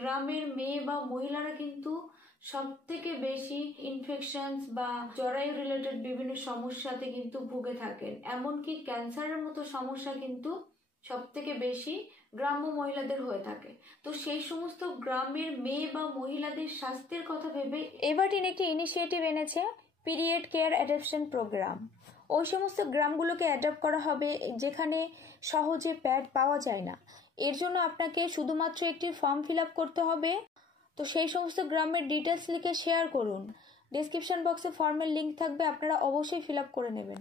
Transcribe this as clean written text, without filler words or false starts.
গ্রামের মেয়ে বা মহিলারা কিন্তু সব থেকে বেশি ইনফেকশনস বা জরায়ু রিলেটেড বিভিন্ন সমস্যাতে কিন্তু ভুগে থাকেন। এমনকি ক্যান্সারের মতো সমস্যা কিন্তু সব থেকে বেশি গ্রাম্য মহিলাদের হয়ে থাকে। তো সেই সমস্ত গ্রামের মেয়ে বা মহিলাদের স্বাস্থ্যের কথা ভেবে এভারটিন একটি ইনিশিয়েটিভ এনেছে, পিরিয়ড কেয়ার অ্যাডাপশন প্রোগ্রাম। ওই সমস্ত গ্রামগুলোকে অ্যাডাপ্ট করা হবে যেখানে সহজে প্যাড পাওয়া যায় না। এর জন্য আপনাকে শুধুমাত্র একটি ফর্ম ফিল আপ করতে হবে। তো সেই সমস্ত গ্রামের ডিটেলস লিখে শেয়ার করুন। ডেসক্রিপশন বক্সে ফর্মের লিঙ্ক থাকবে, আপনারা অবশ্যই ফিল আপ করে নেবেন।